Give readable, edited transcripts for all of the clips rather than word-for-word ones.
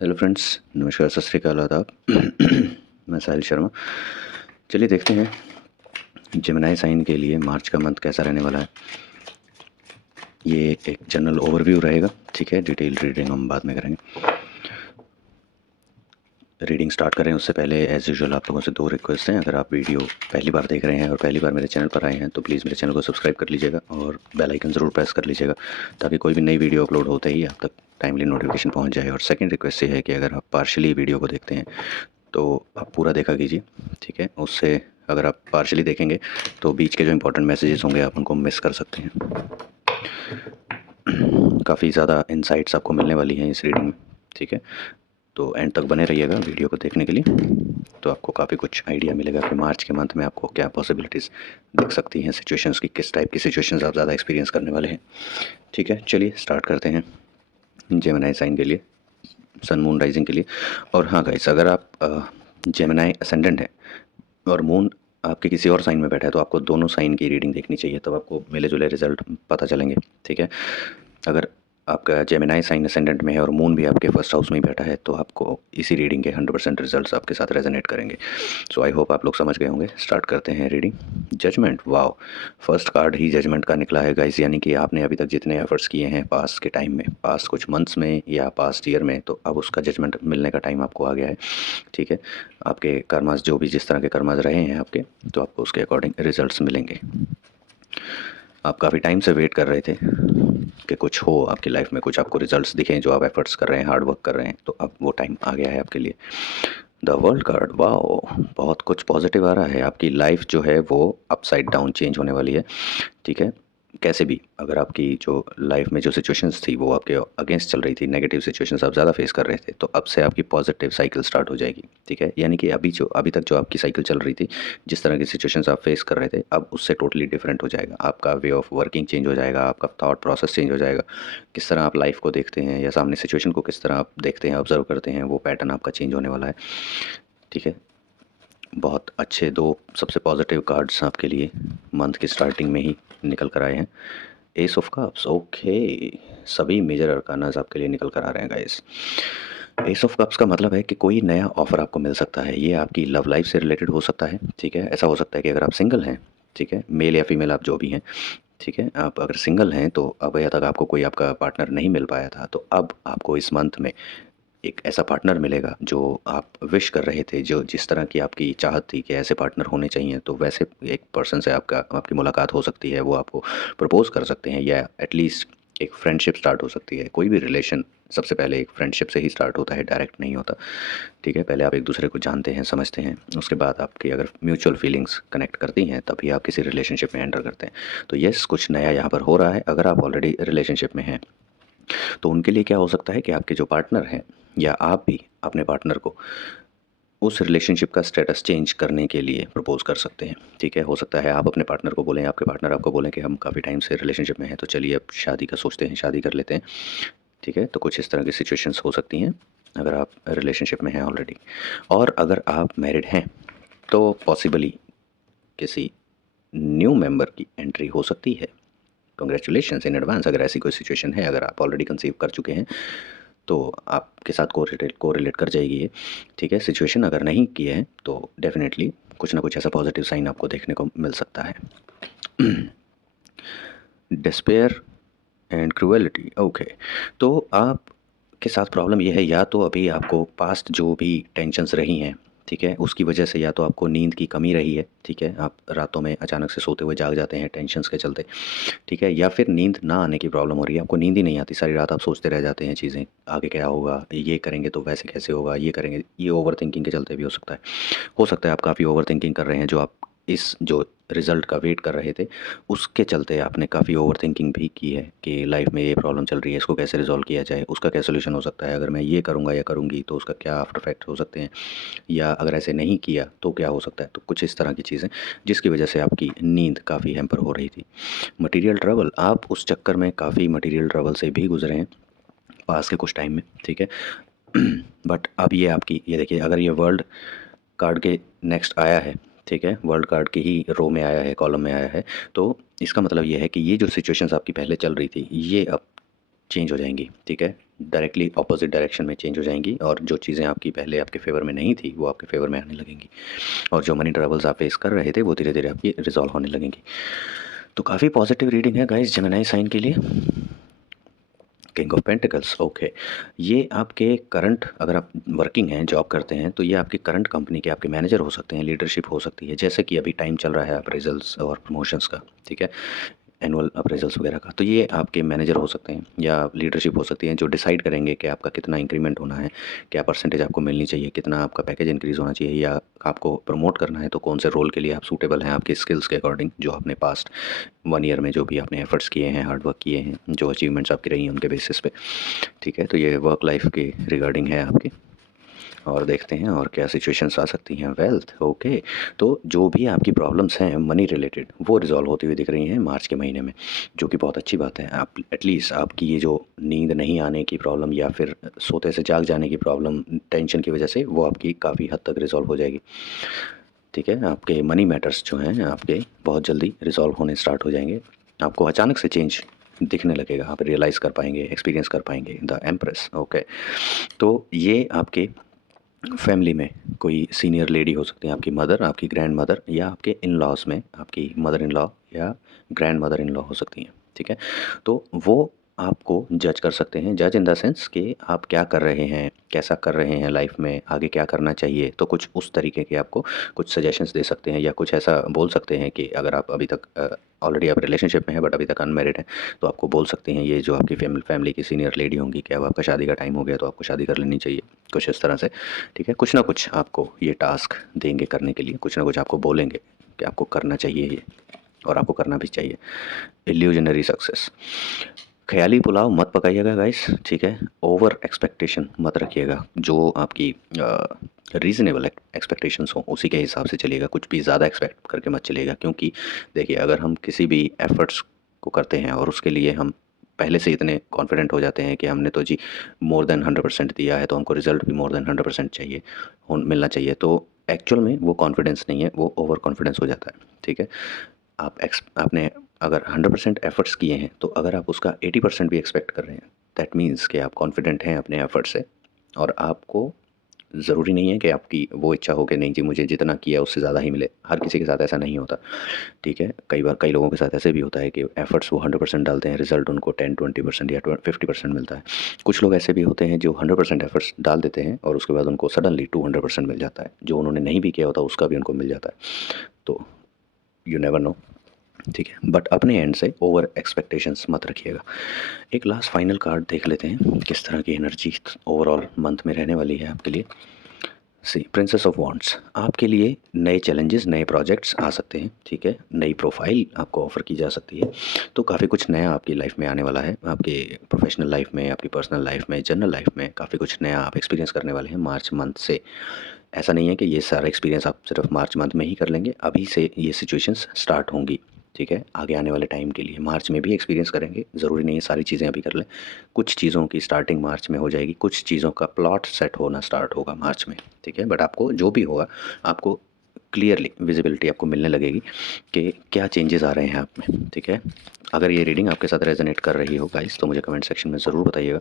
Hello friends, नमस्कार, सत श्री अकाल, आदाब। मैं साहिल शर्मा। चलिए देखते हैं जेमिनी साइन के लिए मार्च का मंथ कैसा रहने वाला है। ये एक जनरल ओवरव्यू रहेगा, ठीक है। डिटेल रीडिंग हम बाद में करेंगे। रीडिंग स्टार्ट करें उससे पहले एज यूजुअल आप लोगों से दो रिक्वेस्ट हैं। अगर आप वीडियो पहली बार देख रहे हैं और पहली बार मेरे चैनल पर आए हैं तो प्लीज़ मेरे चैनल को सब्सक्राइब कर लीजिएगा और बेल आइकन ज़रूर प्रेस कर लीजिएगा ताकि कोई भी नई वीडियो अपलोड होते ही आप तक टाइमली नोटिफिकेशन पहुंच जाए। और सेकंड रिक्वेस्ट ये है कि अगर आप पार्शली वीडियो को देखते हैं तो आप पूरा देखा कीजिए, ठीक है। उससे अगर आप पार्शली देखेंगे तो बीच के जो इंपॉर्टेंट मैसेजेस होंगे आप उनको मिस कर सकते हैं। काफ़ी ज़्यादा इंसाइट्स आपको मिलने वाली हैं इस रीडिंग में, ठीक है। तो एंड तक बने रहिएगा वीडियो को देखने के लिए, तो आपको काफ़ी कुछ आइडिया मिलेगा कि मार्च के मंथ में आपको क्या पॉसिबिलिटीज़ दिख सकती हैं, सिचुएशंस की, किस टाइप की सिचुएशंस आप ज़्यादा एक्सपीरियंस करने वाले हैं, ठीक है। चलिए स्टार्ट करते हैं जेमिनी साइन के लिए, सन मून राइजिंग के लिए। और हाँ गाइस, अगर आप जेमिनी असेंडेंट है और मून आपके किसी और साइन में बैठा है तो आपको दोनों साइन की रीडिंग देखनी चाहिए, तब आपको मिले जुले रिजल्ट पता चलेंगे, ठीक है। अगर आपका जेमिनी साइन असेंडेंट में है और मून भी आपके फर्स्ट हाउस में ही बैठा है तो आपको इसी रीडिंग के 100% रिजल्ट्स आपके साथ रेजोनेट करेंगे। सो आई होप आप लोग समझ गए होंगे। स्टार्ट करते हैं reading. Judgment, wow, first card ही जजमेंट का निकला है गाइस। यानी कि आपने अभी तक जितने एफर्ट्स किए हैं पास्ट के टाइम में, पास्ट कुछ मंथ्स में या पास्ट ईयर में, तो अब उसका जजमेंट मिलने का टाइम आपको आ गया है, ठीक है। आपके कर्मास जो भी जिस तरह के कर्मास रहे हैं आपके, तो आपको उसके अकॉर्डिंग रिजल्ट्स मिलेंगे। आप काफ़ी टाइम से वेट कर रहे थे कि कुछ हो आपकी लाइफ में, कुछ आपको रिजल्ट्स दिखें जो आप एफर्ट्स कर रहे हैं, हार्ड वर्क कर रहे हैं, तो अब वो टाइम आ गया है आपके लिए। द वर्ल्ड कार्ड, वाओ, बहुत कुछ पॉजिटिव आ रहा है। आपकी लाइफ जो है वो अपसाइड डाउन चेंज होने वाली है, ठीक है। कैसे भी अगर आपकी जो लाइफ में जो सिचुएशंस थी वो आपके अगेंस्ट चल रही थी, नेगेटिव सिचुएशंस आप ज़्यादा फेस कर रहे थे, तो अब से आपकी पॉजिटिव साइकिल स्टार्ट हो जाएगी, ठीक है। यानी कि अभी तक जो आपकी साइकिल चल रही थी, जिस तरह की सिचुएशंस आप फेस कर रहे थे, अब उससे टोटली डिफरेंट हो जाएगा। आपका वे ऑफ वर्किंग चेंज हो जाएगा, आपका थॉट प्रोसेस चेंज हो जाएगा, किस तरह आप लाइफ को देखते हैं या सामने सिचुएशन को किस तरह आप देखते हैं, ऑब्जर्व करते हैं, वो पैटर्न आपका चेंज होने वाला है, ठीक है। बहुत अच्छे दो सबसे पॉजिटिव कार्ड्स आपके लिए मंथ की स्टार्टिंग में ही निकल कर आए हैं। एस ऑफ कप्स, ओके, सभी मेजर अरकानाज आपके लिए निकल कर आ रहे हैं गाइस। एस ऑफ कप्स का मतलब है कि कोई नया ऑफर आपको मिल सकता है। ये आपकी लव लाइफ से रिलेटेड हो सकता है, ठीक है। ऐसा हो सकता है कि अगर आप सिंगल हैं, ठीक है, मेल या फीमेल आप जो भी हैं, ठीक है, आप अगर सिंगल हैं तो अब या तक आपको कोई आपका पार्टनर नहीं मिल पाया था, तो अब आपको इस मंथ में एक ऐसा पार्टनर मिलेगा जो आप विश कर रहे थे, जो जिस तरह की आपकी चाहत थी कि ऐसे पार्टनर होने चाहिए, तो वैसे एक पर्सन से आपकी मुलाकात हो सकती है। वो आपको प्रपोज़ कर सकते हैं या एटलीस्ट एक फ्रेंडशिप स्टार्ट हो सकती है। कोई भी रिलेशन सबसे पहले एक फ्रेंडशिप से ही स्टार्ट होता है, डायरेक्ट नहीं होता, ठीक है। पहले आप एक दूसरे को जानते हैं, समझते हैं, उसके बाद आपकी अगर म्यूचुअल फीलिंग्स कनेक्ट करती हैं तभी आप किसी रिलेशनशिप में एंटर करते हैं। तो यस, कुछ नया यहाँ पर हो रहा है। अगर आप ऑलरेडी रिलेशनशिप में हैं तो उनके लिए क्या हो सकता है कि आपके जो पार्टनर हैं या आप भी अपने पार्टनर को उस रिलेशनशिप का स्टेटस चेंज करने के लिए प्रपोज़ कर सकते हैं, ठीक है। हो सकता है आप अपने पार्टनर को बोलें, आपके पार्टनर आपको बोलें कि हम काफ़ी टाइम से रिलेशनशिप में हैं, तो चलिए अब शादी का सोचते हैं, शादी कर लेते हैं, ठीक है। तो कुछ इस तरह की सिचुएशंस हो सकती हैं अगर आप रिलेशनशिप में हैं ऑलरेडी। और अगर आप मैरिड हैं तो पॉसिबली किसी न्यू मेंबर की एंट्री हो सकती है। कांग्रेचुलेशंस इन एडवांस अगर ऐसी कोई सिचुएशन है। अगर आप ऑलरेडी कंसीव कर चुके हैं तो आपके साथ को रिलेट कर जाएगी ये, ठीक है। सिचुएशन अगर नहीं की है तो डेफिनेटली कुछ ना कुछ ऐसा पॉजिटिव साइन आपको देखने को मिल सकता है। Despair and cruelty, okay. तो आप के साथ प्रॉब्लम ये है, या तो अभी आपको पास्ट जो भी टेंशन्स रही हैं, ठीक है, उसकी वजह से या तो आपको नींद की कमी रही है, ठीक है, आप रातों में अचानक से सोते हुए जाग जाते हैं टेंशन्स के चलते, ठीक है। या फिर नींद ना आने की प्रॉब्लम हो रही है, आपको नींद ही नहीं आती, सारी रात आप सोचते रह जाते हैं चीज़ें, आगे क्या होगा, ये करेंगे तो वैसे कैसे होगा, ये करेंगे, ये ओवर थिंकिंग के चलते भी हो सकता है। हो सकता है आप काफ़ी ओवर थिंकिंग कर रहे हैं, जो आप इस जो रिज़ल्ट का वेट कर रहे थे उसके चलते आपने काफ़ी ओवर थिंकिंग भी की है कि लाइफ में ये प्रॉब्लम चल रही है, इसको कैसे रिजॉल्व किया जाए, उसका क्या सोल्यूशन हो सकता है, अगर मैं ये करूँगा या करूँगी तो उसका क्या आफ्टर इफेक्ट हो सकते हैं, या अगर ऐसे नहीं किया तो क्या हो सकता है। तो कुछ इस तरह की चीज़ें जिसकी वजह से आपकी नींद काफ़ी हैम्पर हो रही थी। मटेरियल ट्रबल, आप उस चक्कर में काफ़ी मटेरियल ट्रबल से भी गुजरे हैं पास के कुछ टाइम में, ठीक है। बट अब ये आपकी, ये देखिए, अगर ये वर्ल्ड कार्ड के नेक्स्ट आया है, ठीक है, वर्ल्ड कार्ड की ही रो में आया है, कॉलम में आया है, तो इसका मतलब ये है कि ये जो सिचुएशंस आपकी पहले चल रही थी ये अब चेंज हो जाएंगी, ठीक है, डायरेक्टली अपोजिट डायरेक्शन में चेंज हो जाएंगी, और जो चीज़ें आपकी पहले आपके फेवर में नहीं थी वो आपके फेवर में आने लगेंगी, और जो मनी ट्रबल्स आप फेस कर रहे थे वो धीरे धीरे आपकी रिजॉल्व होने लगेंगी। तो काफ़ी पॉजिटिव रीडिंग है गाइस जेमिनी साइन के लिए। किंग ऑफ पेंटिकल्स, ओके, ये आपके करंट, अगर आप वर्किंग हैं, जॉब करते हैं, तो ये आपकी करंट कंपनी के आपके मैनेजर हो सकते हैं, लीडरशिप हो सकती है, जैसे कि अभी टाइम चल रहा है अप्रेजल्स और प्रमोशंस का, ठीक है, एनुअल अप्रेजल्स वगैरह का, तो ये आपके मैनेजर हो सकते हैं या लीडरशिप हो सकती है, जो डिसाइड करेंगे कि आपका कितना इंक्रीमेंट होना है, क्या परसेंटेज आपको मिलनी चाहिए, कितना आपका पैकेज इंक्रीज़ होना चाहिए, या आपको प्रमोट करना है तो कौन से रोल के लिए आप सूटेबल हैं आपके स्किल्स के अकॉर्डिंग, जो आपने पास्ट 1 ईयर में जो भी आपने एफर्ट्स किए हैं, हार्ड वर्क किए हैं, जो अचीवमेंट्स आपकी रही हैं उनके बेसिस पे, ठीक है। तो ये वर्क लाइफ के रिगार्डिंग है आपके, और देखते हैं और क्या सिचुएशंस आ सकती हैं। वेल्थ, ओके, तो जो भी आपकी प्रॉब्लम्स हैं मनी रिलेटेड वो रिजॉल्व होती हुई दिख रही हैं मार्च के महीने में, जो कि बहुत अच्छी बात है। आप एटलीस्ट आपकी ये जो नींद नहीं आने की प्रॉब्लम या फिर सोते से जाग जाने की प्रॉब्लम टेंशन की वजह से, वो आपकी काफ़ी हद तक रिजॉल्व हो जाएगी, ठीक है। आपके मनी मैटर्स जो हैं आपके बहुत जल्दी रिजॉल्व होने स्टार्ट हो जाएंगे, आपको अचानक से चेंज दिखने लगेगा, आप रियलाइज़ कर पाएंगे, एक्सपीरियंस कर पाएंगे द एम्प्रेस, ओके। तो ये आपके फैमिली में कोई सीनियर लेडी हो सकती है, आपकी मदर, आपकी ग्रैंड मदर, या आपके इन लॉज में आपकी मदर इन लॉ या ग्रैंड मदर इन लॉ हो सकती हैं, ठीक है। तो वो आपको जज कर सकते हैं, जज इन द सेंस कि आप क्या कर रहे हैं, कैसा कर रहे हैं लाइफ में, आगे क्या करना चाहिए, तो कुछ उस तरीके के आपको कुछ सजेशंस दे सकते हैं, या कुछ ऐसा बोल सकते हैं कि अगर आप अभी तक ऑलरेडी आप रिलेशनशिप में हैं बट अभी तक अनमेरिड हैं, तो आपको बोल सकते हैं ये जो आपकी फैमिली की सीनियर लेडी होंगी कि अब आपका शादी का टाइम हो गया तो आपको शादी कर लेनी चाहिए, कुछ इस तरह से, ठीक है। कुछ ना कुछ आपको ये टास्क देंगे करने के लिए, कुछ ना कुछ आपको बोलेंगे कि आपको करना चाहिए ये, और आपको करना भी चाहिए। इल्यूजनरी सक्सेस, ख्याली पुलाव मत पकाइएगा गाइस, ठीक है, ओवर एक्सपेक्टेशन मत रखिएगा, जो आपकी रीज़नेबल एक्सपेक्टेशंस हों उसी के हिसाब से चलिएगा, कुछ भी ज़्यादा एक्सपेक्ट करके मत चलिएगा, क्योंकि देखिए अगर हम किसी भी एफर्ट्स को करते हैं और उसके लिए हम पहले से इतने कॉन्फिडेंट हो जाते हैं कि हमने तो जी मोर देन 100% दिया है, तो हमको रिज़ल्ट भी मोर देन 100% चाहिए, मिलना चाहिए, तो एक्चुअल में वो कॉन्फिडेंस नहीं है, वो ओवर कॉन्फिडेंस हो जाता है, ठीक है। आपने अगर 100% एफर्ट्स किए हैं, तो अगर आप उसका 80% भी एक्सपेक्ट कर रहे हैं, दैट मीन्स कि आप कॉन्फिडेंट हैं अपने एफर्ट से, और आपको ज़रूरी नहीं है कि आपकी वो इच्छा हो कि नहीं जी मुझे जितना किया उससे ज़्यादा ही मिले, हर किसी के साथ ऐसा नहीं होता, ठीक है। कई बार कई लोगों के साथ ऐसे भी होता है कि एफर्ट्स वो 100% डालते हैं, रिजल्ट उनको 10-20% या 50% मिलता है। कुछ लोग ऐसे भी होते हैं जो 100% एफर्ट्स डाल देते हैं और उसके बाद उनको सडनली 200% मिल जाता है, जो उन्होंने नहीं भी किया होता उसका भी उनको मिल जाता है, तो यू नेवर नो, ठीक है। बट अपने एंड से ओवर एक्सपेक्टेशंस मत रखिएगा। एक लास्ट फाइनल कार्ड देख लेते हैं किस तरह की एनर्जी ओवरऑल मंथ में रहने वाली है आपके लिए। सी प्रिंसेस ऑफ वॉन्ड्स, आपके लिए नए चैलेंजेस, नए प्रोजेक्ट्स आ सकते हैं, ठीक है, नई प्रोफाइल आपको ऑफ़र की जा सकती है, तो काफ़ी कुछ नया आपकी लाइफ में आने वाला है, आपके प्रोफेशनल लाइफ में, आपकी पर्सनल लाइफ में, जनरल लाइफ में काफ़ी कुछ नया आप एक्सपीरियंस करने वाले हैं मार्च मंथ से। ऐसा नहीं है कि ये सारा एक्सपीरियंस आप सिर्फ मार्च मंथ में ही कर लेंगे, अभी से ये सिचुएशंस स्टार्ट होंगी, ठीक है, आगे आने वाले टाइम के लिए मार्च में भी एक्सपीरियंस करेंगे, ज़रूरी नहीं है सारी चीज़ें अभी कर लें, कुछ चीज़ों की स्टार्टिंग मार्च में हो जाएगी, कुछ चीज़ों का प्लॉट सेट होना स्टार्ट होगा मार्च में, ठीक है। बट आपको जो भी होगा, आपको क्लियरली विजिबिलिटी आपको मिलने लगेगी कि क्या चेंजेस आ रहे हैं आप में, ठीक है। अगर ये रीडिंग आपके साथ रेजोनेट कर रही हो गाइस, तो मुझे कमेंट सेक्शन में ज़रूर बताइएगा,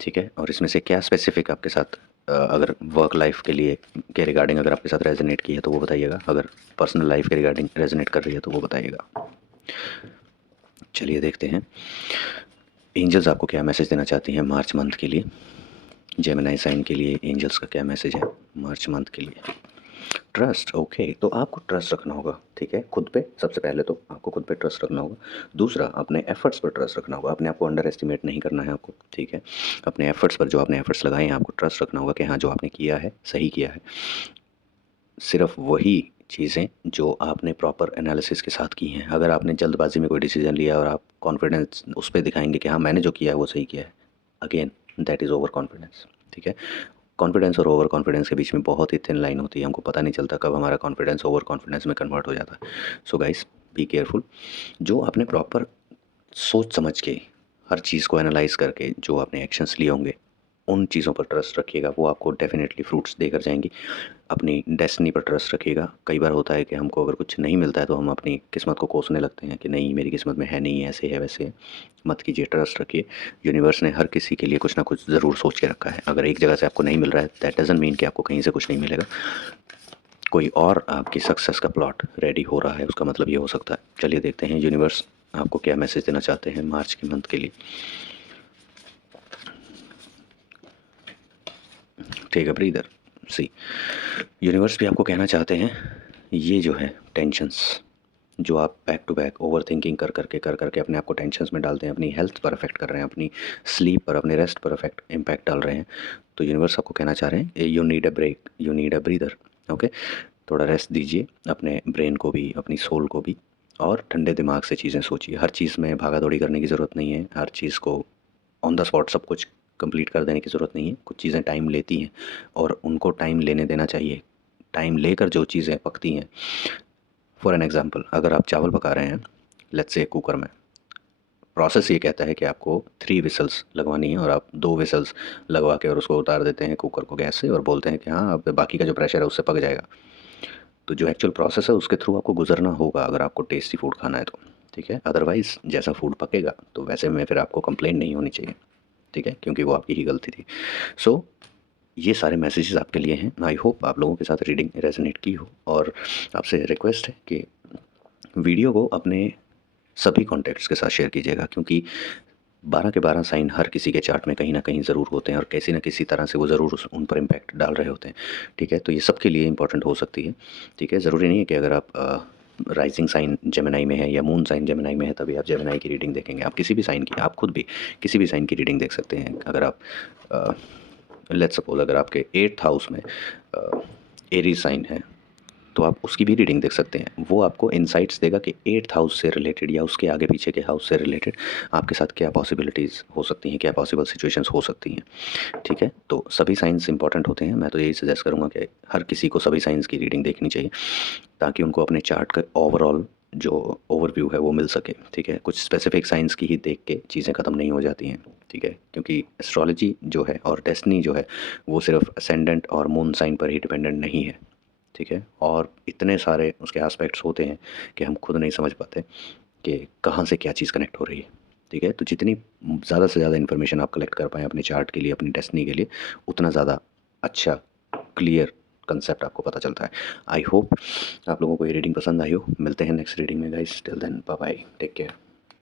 ठीक है। और इसमें से क्या स्पेसिफिक आपके साथ अगर वर्क लाइफ के लिए के रिगार्डिंग अगर आपके साथ रेजोनेट की है तो वो बताइएगा, अगर पर्सनल लाइफ के रिगार्डिंग रेजोनेट कर रही है तो वो बताइएगा। चलिए देखते हैं एंजल्स आपको क्या मैसेज देना चाहती हैं मार्च मंथ के लिए, जेमिनी साइन के लिए एंजल्स का क्या मैसेज है मार्च मंथ के लिए। ट्रस्ट, ओके, तो आपको ट्रस्ट रखना होगा, ठीक है, खुद पे, सबसे पहले तो आपको खुद पे ट्रस्ट रखना होगा, दूसरा अपने एफर्ट्स पर ट्रस्ट रखना होगा, अपने आप को अंडर एस्टिमेट नहीं करना है आपको, ठीक है। अपने एफर्ट्स पर, जो आपने एफर्ट्स लगाए हैं, आपको ट्रस्ट रखना होगा कि हाँ जो आपने किया है सही किया है, सिर्फ वही चीज़ें जो आपने प्रॉपर एनालिसिस के साथ की हैं। अगर आपने जल्दबाजी में कोई डिसीजन लिया और आप कॉन्फिडेंस उस पर दिखाएंगे कि हाँ मैंने जो किया है वो सही किया है, again that is over confidence, ठीक है। कॉन्फिडेंस और ओवर कॉन्फिडेंस के बीच में बहुत ही थिन लाइन होती है, हमको पता नहीं चलता कब हमारा कॉन्फिडेंस ओवर कॉन्फिडेंस में कन्वर्ट हो जाता है। सो गाइस बी केयरफुल, जो आपने प्रॉपर सोच समझ के हर चीज़ को एनालाइज करके जो आपने एक्शंस लिए होंगे, उन चीज़ों पर ट्रस्ट रखिएगा, वो आपको डेफिनेटली फ्रूट्स देकर जाएंगी। अपनी डेस्टिनी पर ट्रस्ट रखिएगा। कई बार होता है कि हमको अगर कुछ नहीं मिलता है तो हम अपनी किस्मत को कोसने लगते हैं कि नहीं मेरी किस्मत में है नहीं, ऐसे है वैसे है। मत कीजिए, ट्रस्ट रखिए। यूनिवर्स ने हर किसी के लिए कुछ ना कुछ ज़रूर सोच के रखा है। अगर एक जगह से आपको नहीं मिल रहा है दैट डजंट मीन कि आपको कहीं से कुछ नहीं मिलेगा। कोई और आपकी सक्सेस का प्लॉट रेडी हो रहा है, उसका मतलब ये हो सकता है। चलिए देखते हैं यूनिवर्स आपको क्या मैसेज देना चाहते हैं मार्च के मंथ के लिए। ठीक है ब्रीदर, सी यूनिवर्स भी आपको कहना चाहते हैं ये जो है टेंशन्स जो आप back to back overthinking कर करके अपने आप को टेंशन्स में डालते हैं, अपनी हेल्थ पर अफेक्ट कर रहे हैं, अपनी स्लीप पर, अपने रेस्ट पर अफेक्ट इम्पैक्ट डाल रहे हैं। तो यूनिवर्स आपको कहना चाह रहे हैं you need a break, you need a breather. Okay, थोड़ा रेस्ट दीजिए अपने ब्रेन को भी, अपनी सोल को भी, और ठंडे दिमाग से चीज़ें सोचिए। हर चीज़ में भागा दौड़ी करने की ज़रूरत नहीं है, हर चीज़ को ऑन द स्पॉट सब कुछ कंप्लीट कर देने की ज़रूरत नहीं है। कुछ चीज़ें टाइम लेती हैं और उनको टाइम लेने देना चाहिए। टाइम लेकर जो चीज़ें पकती हैं, फॉर एन एग्ज़ाम्पल अगर आप चावल पका रहे हैं लेट्स से कुकर में, प्रोसेस ये कहता है कि आपको 3 विसल्स लगवानी है और आप 2 विसल्स लगवा के और उसको उतार देते हैं कुकर को गैस से और बोलते हैं कि हाँ अब बाकी का जो प्रेशर है उससे पक जाएगा। तो जो एक्चुअल प्रोसेस है उसके थ्रू आपको गुजरना होगा अगर आपको टेस्टी फूड खाना है तो, ठीक है। अदरवाइज़ जैसा फूड पकेगा तो वैसे में फिर आपको कंप्लेंट नहीं होनी चाहिए, ठीक है, क्योंकि वो आपकी ही गलती थी। सो ये सारे मैसेजेस आपके लिए हैं। आई होप आप लोगों के साथ रीडिंग रेजोनेट की हो, और आपसे रिक्वेस्ट है कि वीडियो को अपने सभी कॉन्टैक्ट्स के साथ शेयर कीजिएगा, क्योंकि 12 के 12 साइन हर किसी के चार्ट में कहीं ना कहीं ज़रूर होते हैं और किसी न किसी तरह से वो ज़रूर उन पर इम्पैक्ट डाल रहे होते हैं, ठीक है। तो ये सबके लिए इंपॉर्टेंट हो सकती है, ठीक है। ज़रूरी नहीं है कि अगर आप राइजिंग साइन जेमिनाई में है या मून साइन जेमिनाई में है तभी आप जेमिनाई की रीडिंग देखेंगे। आप किसी भी साइन की, आप खुद भी किसी भी साइन की रीडिंग देख सकते हैं। अगर आप लेट्स सपोज अगर आपके 8th हाउस में एरीज साइन है तो आप उसकी भी रीडिंग देख सकते हैं। वो आपको इनसाइट्स देगा कि 8th हाउस से रिलेटेड या उसके आगे पीछे के हाउस से रिलेटेड आपके साथ क्या पॉसिबिलिटीज़ हो सकती हैं, क्या पॉसिबल सिचुएशंस हो सकती हैं, ठीक है। तो सभी साइंस इंपॉर्टेंट होते हैं। मैं तो यही सजेस्ट करूँगा कि हर किसी को सभी साइंस की रीडिंग देखनी चाहिए ताकि उनको अपने चार्ट का ओवरऑल जो ओवरव्यू है वो मिल सके, ठीक है। कुछ स्पेसिफिक साइंस की ही देख के चीज़ें ख़त्म नहीं हो जाती हैं, ठीक है, क्योंकि एस्ट्रोलॉजी जो है और डेस्टिनी जो है वो सिर्फ असेंडेंट और मून साइन पर ही डिपेंडेंट नहीं है, ठीक है। और इतने सारे उसके एस्पेक्ट्स होते हैं कि हम खुद नहीं समझ पाते कि कहाँ से क्या चीज़ कनेक्ट हो रही है, ठीक है। तो जितनी ज़्यादा से ज़्यादा इन्फॉर्मेशन आप कलेक्ट कर पाएँ अपने चार्ट के लिए, अपनी डेस्टिनी के लिए, उतना ज़्यादा अच्छा क्लियर कंसेप्ट आपको पता चलता है। आई होप आप लोगों को ये रीडिंग पसंद आई हो। मिलते हैं नेक्स्ट रीडिंग में guys, till then bye bye, take care.